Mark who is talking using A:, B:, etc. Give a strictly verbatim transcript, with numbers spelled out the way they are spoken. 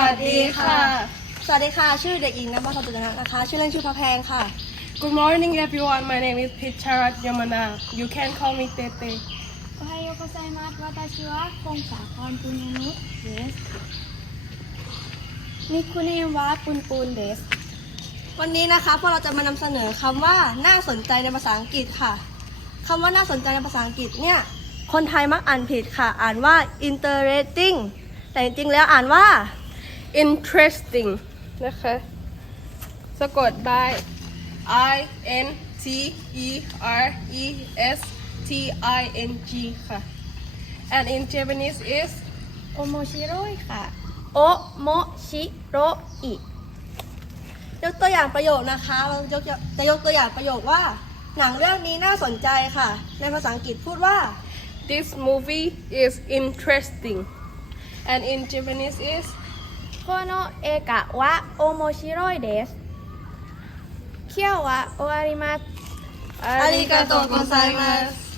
A: วัสดีค่ะ
B: สวัสดีค่ะ ชื่อเด็กหญิงนภสตุลนันท์นะคะ ชื่อเล่นชื่อพระแพงค่ะ
A: Good morning everyone my name is Picharat Yamana you can call me Tete
C: โอไฮโอโกไซมัสวาตาชิวะคงสาครปุญญนุษเดสนิคุเนวะปุนปุนเดส
B: วันนี้นะคะพวกเราจะมานำเสนอคำว่าน่าสนใจในภาษาอังกฤษค่ะคำว่าน่าสนใจในภาษาอังกฤษเนี่ยคนไทยมักอ่านผิดค่ะ อ่านว่า interesting แต่จริงๆแล้วอ่านว่า
A: interesting นะคะสะกด by I N T E R E S T I N G ค่ะ and in Japanese is
C: โอโมชิโร่ค่ะ
B: โอโมชิโรอิยกตัวอย่างประโยคนะคะเรายกจะยกตัวอย่างประโยคว่า หนังเรื่องนี้น่าสนใจค่ะ ในภาษาอังกฤษพูดว่า
A: this movie is interesting and in Japanese is
C: โคโนเอกะวะโอโมชิโร่เดสเคียววะโออาริมัส
B: อาริกาโตะโกไซมัส